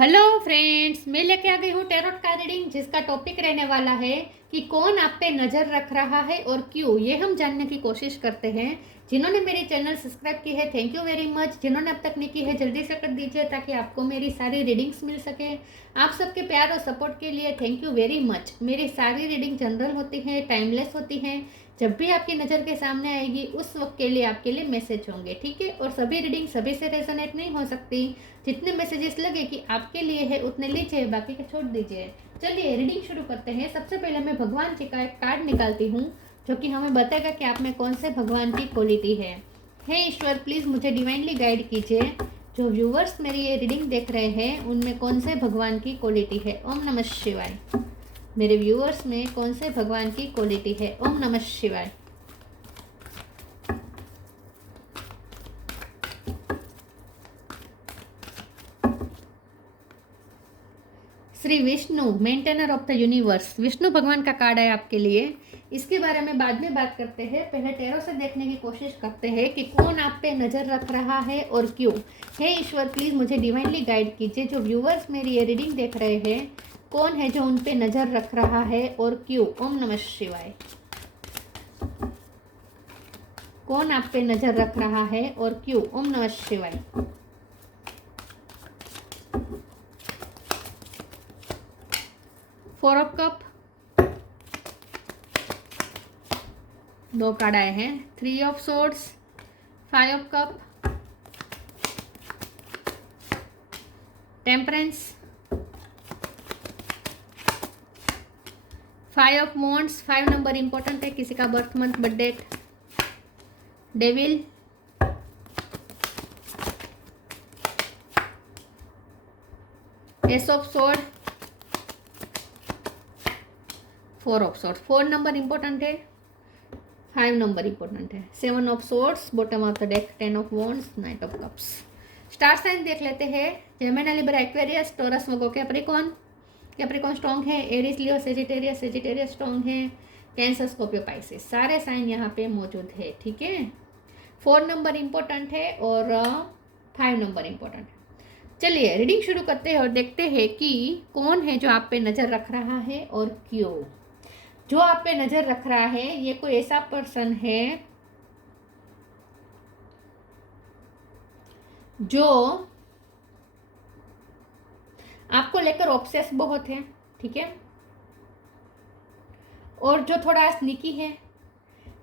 Hello friends, मैं लेके आ गई हूँ टैरोट का रीडिंग जिसका टॉपिक रहने वाला है कि कौन आप पे नज़र रख रहा है और क्यों। ये हम जानने की कोशिश करते हैं। जिन्होंने मेरी चैनल सब्सक्राइब की है थैंक यू वेरी मच। जिन्होंने अब तक नहीं की है जल्दी से कर दीजिए ताकि आपको मेरी सारी रीडिंग्स मिल सके। आप सबके प्यार और सपोर्ट के लिए थैंक यू वेरी मच। मेरी सारी रीडिंग जनरल होती है, टाइमलेस होती हैं। जब भी आपकी नज़र के सामने आएगी उस वक्त के लिए आपके लिए मैसेज होंगे, ठीक है। और सभी रीडिंग सभी से रेजोनेट नहीं हो सकती। जितने मैसेजेस लगे कि आपके लिए है उतने लीजिए, बाकी के छोड़ दीजिए। चलिए रीडिंग शुरू करते हैं। सबसे पहले मैं भगवान जी का एक कार्ड निकालती हूँ जो कि हमें बताएगा कि आप में कौन से भगवान की क्वालिटी है। हे ईश्वर, प्लीज़ मुझे डिवाइनली गाइड कीजिए। जो व्यूवर्स मेरी ये रीडिंग देख रहे हैं उनमें कौन से भगवान की क्वालिटी है। ओम नमः शिवाय। मेरे व्यूअर्स में कौन से भगवान की क्वालिटी है। ओम नमः शिवाय। Shri Vishnu, maintainer of the universe. Vishnu भगवान का कार्ड है आपके लिए। इसके बारे में बाद में बात करते हैं, पहले टैरो से देखने की कोशिश करते हैं कि कौन आप पे नज़र रख रहा है और क्यों। हे ईश्वर, प्लीज़ मुझे डिवाइनली गाइड कीजिए। जो व्यूवर्स मेरी ये रीडिंग देख रहे हैं कौन है जो उन पे नज़र रख रहा है और क्यों। ओम नमः शिवाय। कौन आप पे नज़र रख रहा है और क्यों। ओम नमः शिवाय। फोर ऑफ कप, दो कार्ड आए हैं। Three of swords, five of cup, temperance, five of wands. 5 number important है, किसी का birth month birth date. Devil, ace of sword, 4 of sword. 4 number important है, 5 नंबर इंपॉर्टेंट है। 7 of swords, bottom of the deck 10 of wands, knight of cups. Star sign देख लेते हैं। Gemini, Libra, Aquarius, Taurus, Virgo, Capricorn. Capricorn strong है। Aries, लियो, Sagittarius, Sagittarius strong है। Cancer, Scorpio, Pisces, सारे sign यहाँ पे मौजूद है, ठीक है। 4 नंबर इंपॉर्टेंट है और 5 नंबर इंपॉर्टेंट है। चलिए रीडिंग शुरू करते हैं और देखते हैं कि कौन है जो आप पे नज़र रख रहा है और क्यों। जो आप पे नज़र रख रहा है ये कोई ऐसा पर्सन है जो आपको लेकर ऑब्सेस बहुत है, ठीक है, और जो थोड़ा स्निकी है।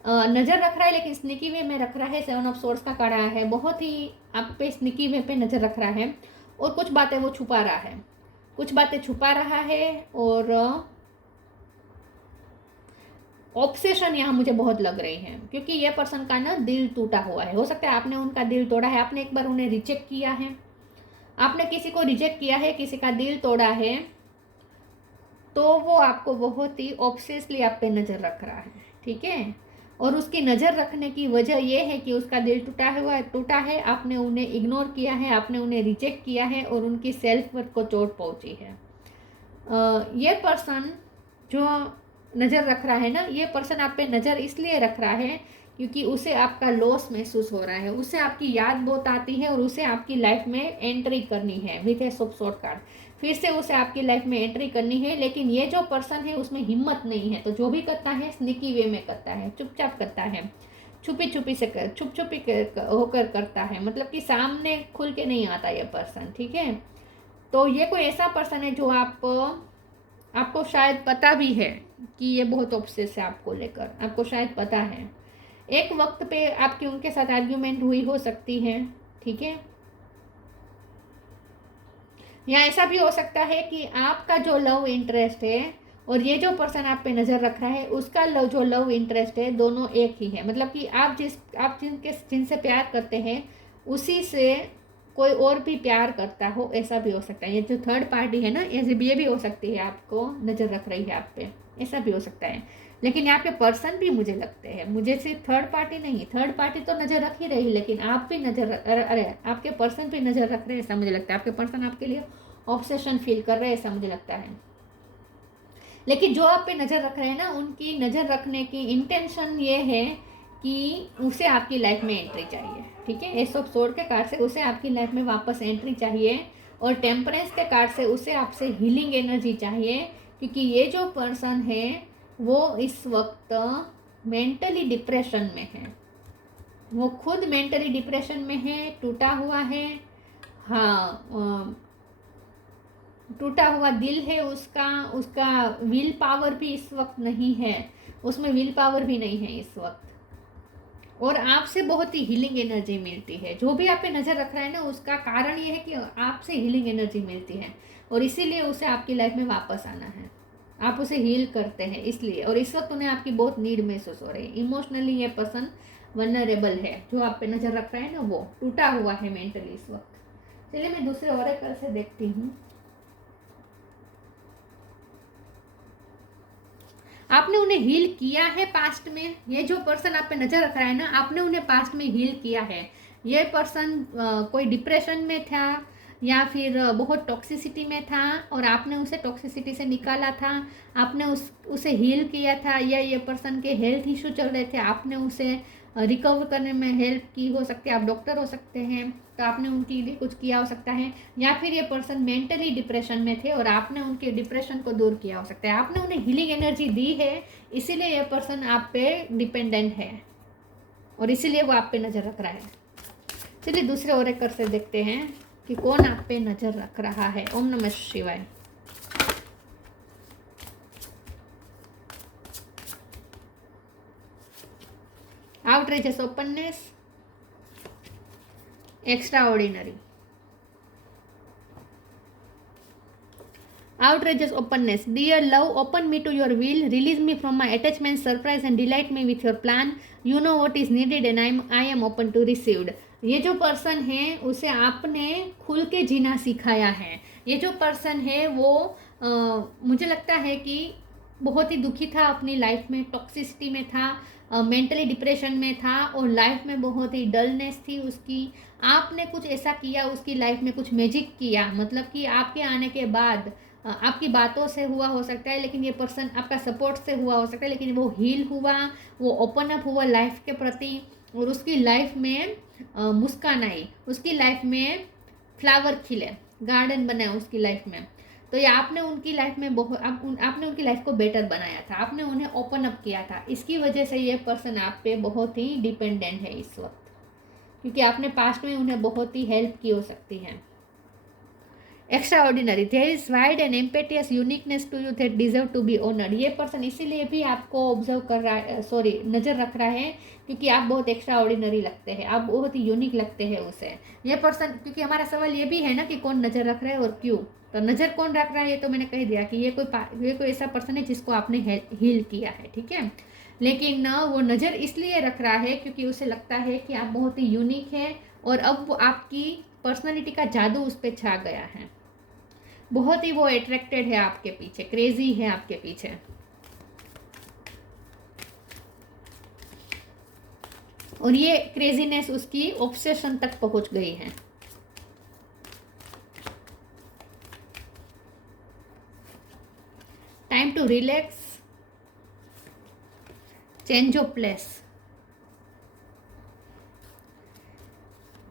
नज़र रख रहा है लेकिन स्निकी वे में रख रहा है। 7 ऑफ सोर्ड्स का कार्ड आया है। बहुत ही आप पे स्निकी वे पे नज़र रख रहा है और कुछ बातें वो छुपा रहा है, कुछ बातें छुपा रहा है। और ऑब्सेशन यहाँ मुझे बहुत लग रही है क्योंकि ये पर्सन का ना दिल टूटा हुआ है। हो सकता है आपने उनका दिल तोड़ा है, आपने एक बार उन्हें रिजेक्ट किया है, आपने किसी को रिजेक्ट किया है, किसी का दिल तोड़ा है, तो वो आपको बहुत ही ऑब्सेसली आप पे नज़र रख रहा है, ठीक है। और उसकी नज़र रखने की वजह यह है कि उसका दिल टूटा है, आपने उन्हें इग्नोर किया है, आपने उन्हें रिजेक्ट किया है और उनकी सेल्फ वर्थ को चोट पहुंची है। ये पर्सन जो नज़र रख रहा है ना, ये पर्सन आप पे नज़र इसलिए रख रहा है क्योंकि उसे आपका लॉस महसूस हो रहा है, उसे आपकी याद बहुत आती है और उसे आपकी लाइफ में एंट्री करनी है विथ ए शॉर्ट कार्ड। फिर से उसे आपकी लाइफ में एंट्री करनी है, लेकिन ये जो पर्सन है उसमें हिम्मत नहीं है, तो जो भी करता है स्निकी वे में करता है, चुपचाप करता है, छुपी छुपी से छुप होकर करता है, मतलब कि सामने खुल के नहीं आता ये पर्सन, ठीक है। तो ये कोई ऐसा पर्सन है जो आपको शायद पता भी है कि ये बहुत ऑब्सेस है आपको लेकर, आपको शायद पता है। एक वक्त पे आपकी उनके साथ आर्ग्यूमेंट हुई हो सकती है, ठीक है। या ऐसा भी हो सकता है कि आपका जो लव इंटरेस्ट है और ये जो पर्सन आप पे नज़र रख रहा है उसका जो लव इंटरेस्ट है दोनों एक ही है। मतलब कि आप जिनसे प्यार करते हैं उसी से कोई और भी प्यार करता हो, ऐसा भी हो सकता है। ये जो थर्ड पार्टी है ना, ऐसे भी ये भी हो सकती है आपको नज़र रख रही है आप पे, ऐसा भी हो सकता है। लेकिन यहाँ पे पर्सन भी मुझे लगते हैं, मुझे सिर्फ थर्ड पार्टी नहीं, थर्ड पार्टी तो नज़र रख ही रही, लेकिन आप भी अरे आपके पर्सन पे नज़र रख रहे हैं, ऐसा मुझे लगता है। आपके पर्सन आपके लिए ऑब्सेशन फील कर रहे हैं, ऐसा मुझे लगता है। लेकिन जो आप पे नज़र रख रहे हैं ना, उनकी नज़र रखने की इंटेंशन ये है कि उसे आपकी लाइफ में एंट्री चाहिए, ठीक है। एस ऑफ सोर्ड के कार्ड से उसे आपकी लाइफ में वापस एंट्री चाहिए। और टेम्परेंस के कार्ड से उसे आपसे हीलिंग एनर्जी चाहिए, क्योंकि ये जो पर्सन है वो इस वक्त मेंटली डिप्रेशन में है। वो खुद मेंटली डिप्रेशन में है, टूटा हुआ है। हाँ, टूटा हुआ दिल है उसका। उसका विल पावर भी इस वक्त नहीं है, उसमें विल पावर भी नहीं है इस वक्त। और आपसे बहुत ही हीलिंग एनर्जी मिलती है। जो भी आप पे नज़र रख रहा है ना, उसका कारण ये है कि आपसे हीलिंग एनर्जी मिलती है, और इसीलिए उसे आपकी लाइफ में वापस आना है। आप उसे हील करते हैं इसलिए, और इस वक्त उन्हें आपकी बहुत नीड महसूस हो रही है। इमोशनली ये पर्सन वनरेबल है। जो आप पे नज़र रख रहा है ना, वो टूटा हुआ है मेंटली इस वक्त। चलिए मैं दूसरे ओरेकल से देखती हूँ। आपने उन्हें हील किया है पास्ट में। ये जो पर्सन आप पे नज़र रख रहा है ना, आपने उन्हें पास्ट में हील किया है। ये पर्सन कोई डिप्रेशन में था या फिर बहुत टॉक्सिसिटी में था, और आपने उसे टॉक्सिसिटी से निकाला था। आपने उसे हील किया था। या ये पर्सन के हेल्थ इशू चल रहे थे, आपने उसे रिकवर करने में हेल्प की। हो सकती है आप डॉक्टर हो सकते हैं, तो आपने उनके लिए कुछ किया हो सकता है। या फिर ये पर्सन मेंटली डिप्रेशन में थे और आपने उनके डिप्रेशन को दूर किया हो सकता है। आपने उन्हें हीलिंग एनर्जी दी है, इसीलिए ये पर्सन आप पे डिपेंडेंट है, और इसीलिए वो आप पे नज़र रख रहा है। चलिए दूसरे ओरेकल से देखते हैं कि कौन आप पे नज़र रख रहा है। ओम नमः शिवाय। outrageous openness, extraordinary. Outrageous openness. Dear love, open me to your will, release me from my attachment, surprise and delight me with your plan. You know what is needed and I am open to received. ये जो person है उसे आपने खुल के जीना सिखाया है। ये जो पर्सन है वो मुझे लगता है कि बहुत ही दुखी था अपनी लाइफ में, टॉक्सिसिटी में था, मेंटली डिप्रेशन में था, और लाइफ में बहुत ही डलनेस थी उसकी। आपने कुछ ऐसा किया उसकी लाइफ में, कुछ मैजिक किया, मतलब कि आपके आने के बाद आपकी बातों से हुआ हो सकता है, लेकिन ये पर्सन आपका सपोर्ट से हुआ हो सकता है, लेकिन वो हील हुआ, वो ओपन अप हुआ लाइफ के प्रति, और उसकी लाइफ में मुस्कान आई, उसकी लाइफ में फ्लावर खिले, गार्डन बना उसकी लाइफ में। तो ये आपने उनकी लाइफ में बहुत आपने उनकी लाइफ को बेटर बनाया था, आपने उन्हें ओपन अप किया था। इसकी वजह से ये पर्सन आप पे बहुत ही डिपेंडेंट है इस वक्त, क्योंकि आपने पास्ट में उन्हें बहुत ही हेल्प की हो सकती है। Extraordinary, there is wide and impetuous uniqueness to you that deserve to be honoured. ये पर्सन इसीलिए भी आपको ऑब्जर्व कर रहा है, नज़र रख रहा है, क्योंकि आप बहुत एक्स्ट्रा ऑर्डिनरी लगते हैं, आप बहुत ही यूनिक लगते हैं उसे। ये पर्सन, क्योंकि हमारा सवाल ये भी है ना कि कौन नज़र रख रहा है और क्यों, तो नज़र कौन रख रहा है ये तो मैंने कह दिया कि ये कोई ऐसा पर्सन है जिसको आपने हील किया है, ठीक है। लेकिन ना वो नज़र इसलिए रख रहा है क्योंकि उसे लगता है कि आप बहुत ही यूनिक है, और अब वो आपकी पर्सनालिटी का जादू उस पर छा गया है। बहुत ही वो अट्रैक्टेड है आपके पीछे, क्रेजी है आपके पीछे। और ये क्रेजीनेस उसकी ऑब्सेशन तक पहुंच गई है। Time to relax, change of place.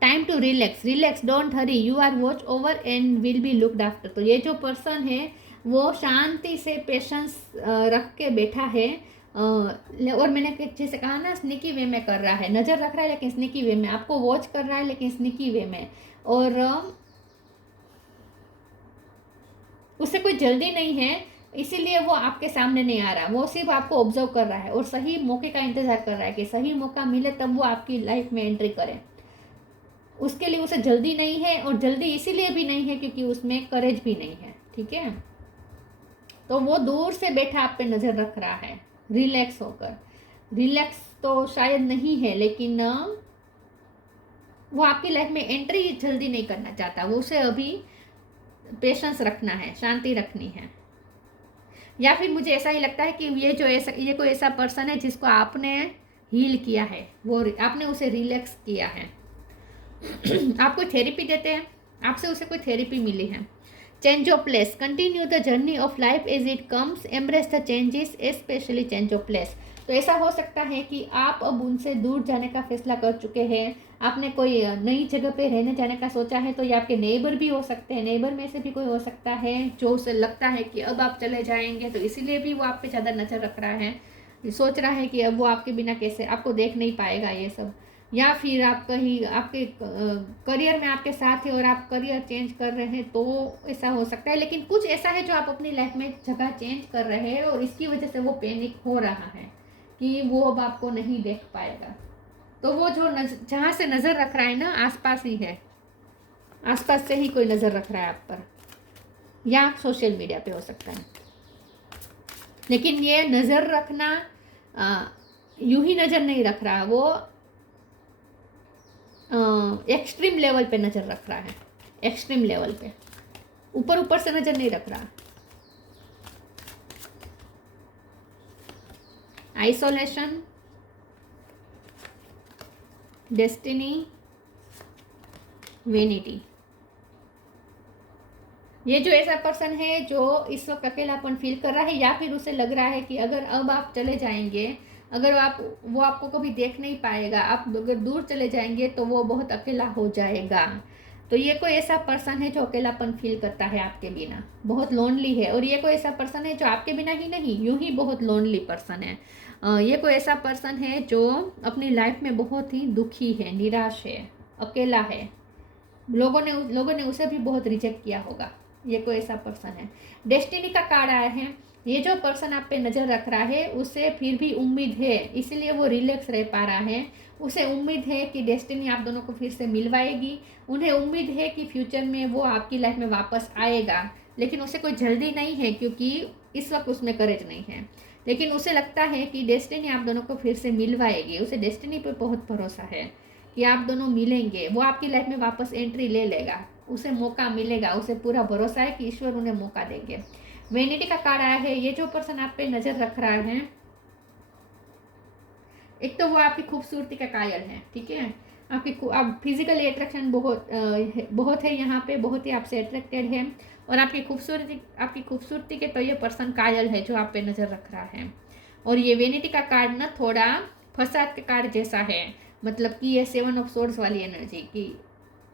Time to relax, don't hurry, you are watch over and will be looked after. तो ये जो पर्सन है वो शांति से पेशेंस रख के बैठा है, और मैंने जैसे कहा ना, स्निकी वे में कर रहा है, नज़र रख रहा है लेकिन स्निकी वे में, आपको वॉच कर रहा है लेकिन स्निकी वे में। और उससे कोई जल्दी नहीं है, इसीलिए वो आपके सामने नहीं आ रहा, वो सिर्फ आपको ऑब्जर्व कर रहा है और सही मौके का इंतज़ार कर रहा है कि सही मौका मिले तब वो आपकी लाइफ में एंट्री करे। उसके लिए उसे जल्दी नहीं है, और जल्दी इसीलिए भी नहीं है क्योंकि उसमें करेज भी नहीं है, ठीक है। तो वो दूर से बैठा आप पे नज़र रख रहा है, रिलैक्स होकर। रिलैक्स तो शायद नहीं है, लेकिन वो आपकी लाइफ में एंट्री जल्दी नहीं करना चाहता, वो उसे अभी पेशेंस रखना है, शांति रखनी है। या फिर मुझे ऐसा ही लगता है कि ये कोई ऐसा पर्सन है जिसको आपने हील किया है, वो आपने उसे रिलैक्स किया है। आप कोई थेरेपी देते हैं, आपसे उसे कोई थेरेपी मिली है, change of place, continue the journey of life as it comes, embrace the changes specially change of place. तो ऐसा हो सकता है कि आप अब उनसे दूर जाने का फैसला कर चुके हैं, आपने कोई नई जगह पे रहने जाने का सोचा है, तो ये आपके नेबर भी हो सकते हैं, नेबर में से भी कोई हो सकता है जो उसे लगता है कि अब आप चले जाएंगे, तो इसीलिए भी वो आप पे ज़्यादा नज़र रख रहा है, सोच रहा है कि अब वो आपके बिना कैसे आपको देख नहीं पाएगा ये सब। या फिर आप कहीं आपके करियर में आपके साथ है और आप करियर चेंज कर रहे हैं, तो ऐसा हो सकता है। लेकिन कुछ ऐसा है जो आप अपनी लाइफ में जगह चेंज कर रहे हैं और इसकी वजह से वो पैनिक हो रहा है कि वो अब आपको नहीं देख पाएगा। तो वो जो जहाँ से नज़र रख रहा है ना, आसपास ही है, आसपास से ही कोई नज़र रख रहा है आप पर, या सोशल मीडिया पे हो सकता है। लेकिन ये नज़र रखना यूं ही नज़र नहीं रख रहा, वो एक्सट्रीम लेवल पे नज़र रख रहा है, एक्सट्रीम लेवल पे, ऊपर ऊपर से नज़र नहीं रख रहा। Isolation, destiny, vanity. ये जो ऐसा पर्सन है जो इस वक्त अकेलापन फील कर रहा है, या फिर उसे लग रहा है कि अगर अब आप चले जाएंगे, अगर वो आपको कभी देख नहीं पाएगा, आप अगर दूर चले जाएंगे तो वो बहुत अकेला हो जाएगा। तो ये कोई ऐसा पर्सन है जो अकेलापन फील करता है आपके बिना, बहुत लोनली है। और ये कोई ऐसा पर्सन है जो आपके बिना ही नहीं, यूं ही बहुत लोनली पर्सन है। ये कोई ऐसा पर्सन है जो अपनी लाइफ में बहुत ही दुखी है, निराश है, अकेला है, लोगों ने उसे भी बहुत रिजेक्ट किया होगा। ये कोई ऐसा पर्सन है। डेस्टिनी का कार्ड आया है, ये जो पर्सन आप पे नज़र रख रहा है उसे फिर भी उम्मीद है, इसलिए वो रिलैक्स रह पा रहा है। उसे उम्मीद है कि डेस्टिनी आप दोनों को फिर से मिलवाएगी, उन्हें उम्मीद है कि फ्यूचर में वो आपकी लाइफ में वापस आएगा। लेकिन उसे कोई जल्दी नहीं है, क्योंकि इस वक्त उसमें करेज नहीं है। लेकिन उसे लगता है कि डेस्टिनी आप दोनों को फिर से मिलवाएगी, उसे डेस्टिनी पर बहुत भरोसा है कि आप दोनों मिलेंगे, वो आपकी लाइफ में वापस एंट्री ले लेगा, उसे मौका मिलेगा, उसे पूरा भरोसा है कि ईश्वर उन्हें मौका देंगे। वेनिटी का कार्ड आया है, ये जो पर्सन आप पे नज़र रख रहा है, एक तो वो आपकी खूबसूरती का कायल है, ठीक है, आप फिजिकली अट्रैक्शन बहुत है यहाँ पे, बहुत ही आपसे अट्रैक्टेड है। और आपकी खूबसूरती के तो ये पर्सन कायल है जो आप पे नज़र रख रहा है। और ये वेनिटी का कार्ड ना थोड़ा फसाद के कार्ड जैसा है, मतलब कि ये 7 ऑफ सोर्ड्स वाली एनर्जी की,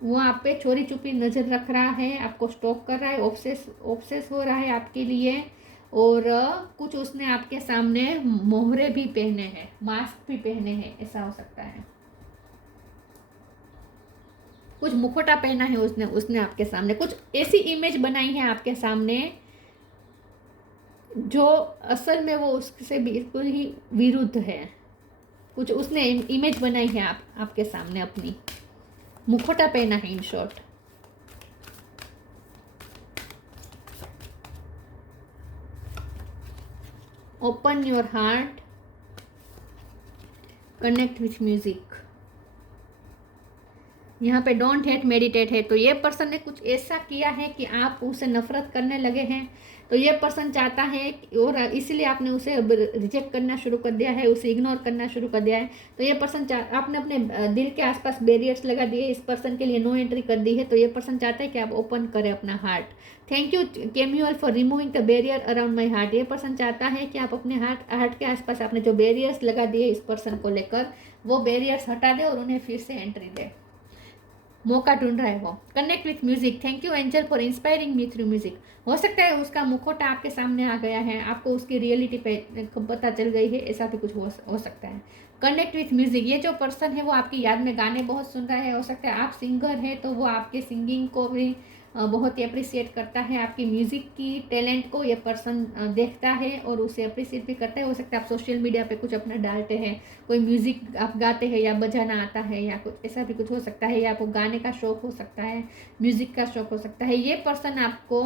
वो आप पे चोरी छुपी नज़र रख रहा है, आपको स्टॉक कर रहा है, ऑब्सेस हो रहा है आपके लिए। और कुछ उसने आपके सामने मोहरे भी पहने हैं, मास्क भी पहने हैं, ऐसा हो सकता है। कुछ मुखौटा पहना है उसने आपके सामने, कुछ ऐसी इमेज बनाई है आपके सामने जो असल में वो उससे बिल्कुल ही विरुद्ध है। कुछ उसने इमेज बनाई है आपके सामने, अपनी मुखौटा पहना है in short. Open your heart, connect with music. यहाँ पे डोंट हेट मेडिटेट है, तो ये पर्सन ने कुछ ऐसा किया है कि आप उसे नफरत करने लगे हैं। तो ये पर्सन चाहता है और इसलिए आपने उसे रिजेक्ट करना शुरू कर दिया है, उसे इग्नोर करना शुरू कर दिया है। तो ये पर्सन आपने अपने दिल के आसपास बैरियर्स लगा दिए, इस पर्सन के लिए नो एंट्री कर दी है। तो ये पर्सन चाहता है कि आप ओपन करें अपना heart. Thank you Chamuel for removing the barrier around my heart. ये पर्सन चाहता है कि आप अपने हार्ट के आसपास आपने जो बैरियर्स लगा दिए इस पर्सन को लेकर, वो बैरियर्स हटा दे और उन्हें फिर से एंट्री दे। मौका ढूंढ रहा है वो। Connect with music, thank you angel for inspiring me through music. हो सकता है उसका मुखौटा आपके सामने आ गया है, आपको उसकी रियलिटी पे पता चल गई है, ऐसा भी कुछ हो सकता है। कनेक्ट विथ म्यूजिक, ये जो पर्सन है वो आपकी याद में गाने बहुत सुन रहा है। हो सकता है आप सिंगर है तो वो आपके सिंगिंग को भी बहुत ही अप्रिसिएट करता है, आपकी म्यूज़िक की टैलेंट को ये पर्सन देखता है और उसे अप्रिसिएट भी करता है। हो सकता है आप सोशल मीडिया पे कुछ अपना डालते हैं, कोई म्यूज़िक आप गाते हैं या बजाना आता है या कुछ ऐसा भी कुछ हो सकता है, या आपको गाने का शौक़ हो सकता है, म्यूज़िक का शौक़ हो सकता है। ये पर्सन आपको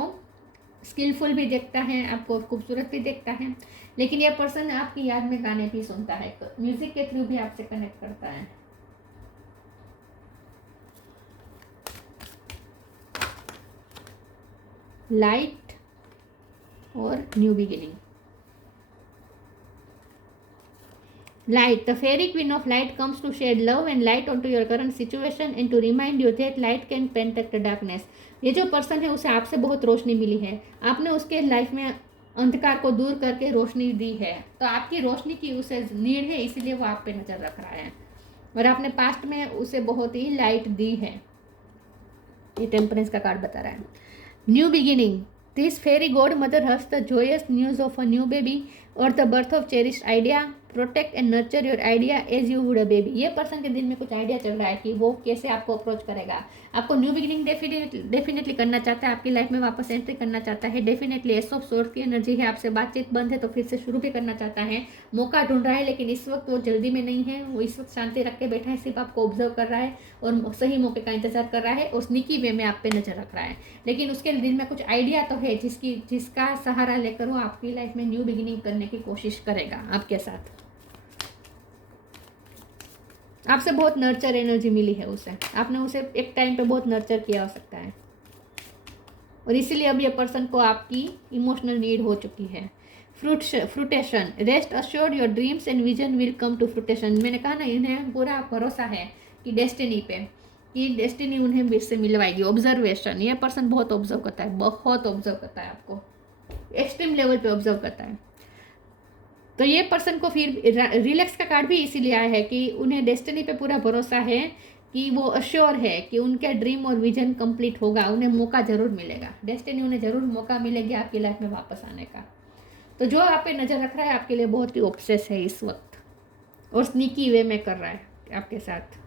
स्किलफुल भी देखता है, आपको खूबसूरत भी देखता है, लेकिन ये पर्सन आपकी याद में गाने भी सुनता है, तो म्यूज़िक के थ्रू भी आपसे कनेक्ट करता है। लाइट और new beginning. Light, the fairy queen of light comes to shed love and light onto your current situation and to remind you that light can penetrate the darkness. ये जो person है उसे आपसे बहुत रोशनी मिली है, आपने उसके लाइफ में अंधकार को दूर करके रोशनी दी है, तो आपकी रोशनी की उसे नीड है, इसीलिए वो आप पे नज़र रख रहा है और आपने पास्ट में उसे बहुत ही लाइट दी है। ये टेम्परेंस का कार्ड बता रहा है। New beginning, this fairy godmother hears the joyous news of a new baby और the birth of cherished idea, protect and nurture your idea as you would a baby. ये person के दिल में कुछ idea चल रहा है कि वो कैसे आपको अप्रोच करेगा। आपको न्यू बिगिनिंग डेफिनेटली करना चाहता है, आपकी लाइफ में वापस एंट्री करना चाहता है। डेफिनेटली एस ऑफ सोर्ड की एनर्जी है, आपसे बातचीत बंद है तो फिर से शुरू भी करना चाहता है। मौका ढूंढ रहा है, लेकिन इस वक्त वो जल्दी में नहीं है, वो इस वक्त शांति रख के बैठा है, सिर्फ आपको ऑब्जर्व कर रहा है और सही मौके का इंतजार कर रहा है और स्नीकी वे में आप पे नजर रख रहा है। लेकिन उसके दिल में कुछ आइडिया तो है जिसका सहारा लेकर वो आपकी लाइफ में न्यू बिगिनिंग करने की कोशिश करेगा आपके साथ। आपसे बहुत नर्चर एनर्जी मिली है उसे, आपने उसे एक टाइम पे बहुत नर्चर किया हो सकता है और इसीलिए अब ये पर्सन को आपकी इमोशनल नीड हो चुकी है। Fruition, rest assured your dreams and vision will come to fruition. मैंने कहा ना, इन्हें पूरा भरोसा है कि डेस्टिनी पे, कि डेस्टिनी उन्हें बीच से मिलवाएगी। ऑब्जर्वेशन, ये पर्सन बहुत ऑब्जर्व करता है, बहुत ऑब्जर्व करता है, आपको एक्सट्रीम लेवल पे ऑब्जर्व करता है। तो ये पर्सन को फिर रिलैक्स का कार्ड भी इसीलिए आया है कि उन्हें डेस्टिनी पे पूरा भरोसा है कि वो अश्योर है कि उनके ड्रीम और विजन कंप्लीट होगा, उन्हें मौका जरूर मिलेगा। डेस्टिनी उन्हें जरूर मौका मिलेगा आपकी लाइफ में वापस आने का। तो जो आप पे नज़र रख रहा है आपके लिए बहुत ही ऑब्सेस है इस वक्त और स्नीकी वे में कर रहा है आपके साथ।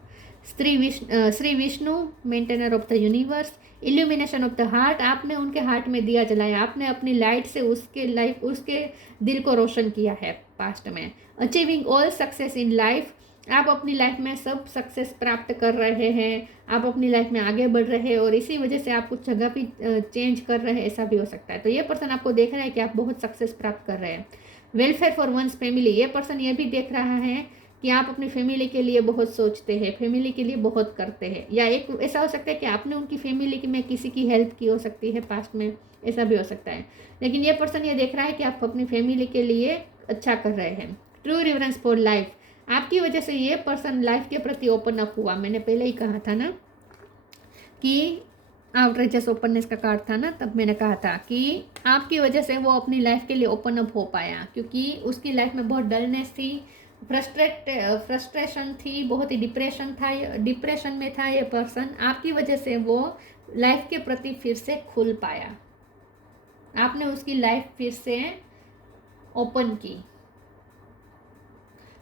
Shri Vishnu, maintainer of the universe, illumination of the heart, आपने उनके हार्ट में दिया जलाया, आपने अपनी लाइट से उसके दिल को रोशन किया है पास्ट में। Achieving all success in life, आप अपनी लाइफ में सब सक्सेस प्राप्त कर रहे हैं, आप अपनी लाइफ में आगे बढ़ रहे हैं और इसी वजह से आप कुछ जगह भी चेंज कर रहे हैं, ऐसा भी हो सकता है। तो ये पर्सन आपको देख रहा है कि आप बहुत सक्सेस प्राप्त कर रहे हैं। वेलफेयर फॉर वंस फैमिली, ये पर्सन ये भी देख रहा है कि आप अपनी फैमिली के लिए बहुत सोचते हैं, फैमिली के लिए बहुत करते हैं, या एक ऐसा हो सकता है कि आपने उनकी फैमिली में किसी की हेल्प की हो सकती है पास्ट में, ऐसा भी हो सकता है। लेकिन ये पर्सन ये देख रहा है कि आप अपनी फैमिली के लिए अच्छा कर रहे हैं। ट्रू रिवरेंस फॉर लाइफ, आपकी वजह से ये पर्सन लाइफ के प्रति ओपन अप हुआ। मैंने पहले ही कहा था ना कि आउटरेजस ओपननेस का कार्ड था ना, तब मैंने कहा था कि आपकी वजह से वो अपनी लाइफ के लिए ओपन अप हो पाया, क्योंकि उसकी लाइफ में बहुत डलनेस थी, फ्रस्ट्रेशन थी, बहुत ही डिप्रेशन में था ये पर्सन। आपकी वजह से वो लाइफ के प्रति फिर से खुल पाया, आपने उसकी लाइफ फिर से ओपन की।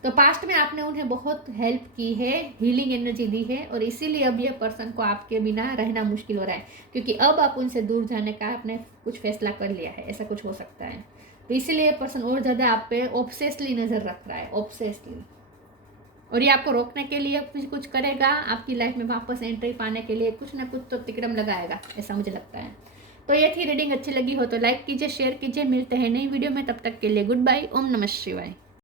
तो पास्ट में आपने उन्हें बहुत हेल्प की है, हीलिंग एनर्जी दी है और इसीलिए अब ये पर्सन को आपके बिना रहना मुश्किल हो रहा है, क्योंकि अब आप उनसे दूर जाने का आपने कुछ फैसला कर लिया है, ऐसा कुछ हो सकता है। तो इसीलिए पर्सन और ज़्यादा आप पे ऑब्सेसली नज़र रख रहा है, ऑब्सेसली, और ये आपको रोकने के लिए कुछ करेगा, आपकी लाइफ में वापस एंट्री पाने के लिए कुछ ना कुछ तो तिकड़म लगाएगा, ऐसा मुझे लगता है। तो ये थी रीडिंग, अच्छी लगी हो तो लाइक कीजिए, शेयर कीजिए, मिलते हैं नई वीडियो में, तब तक के लिए गुड बाय, ओम नमः शिवाय।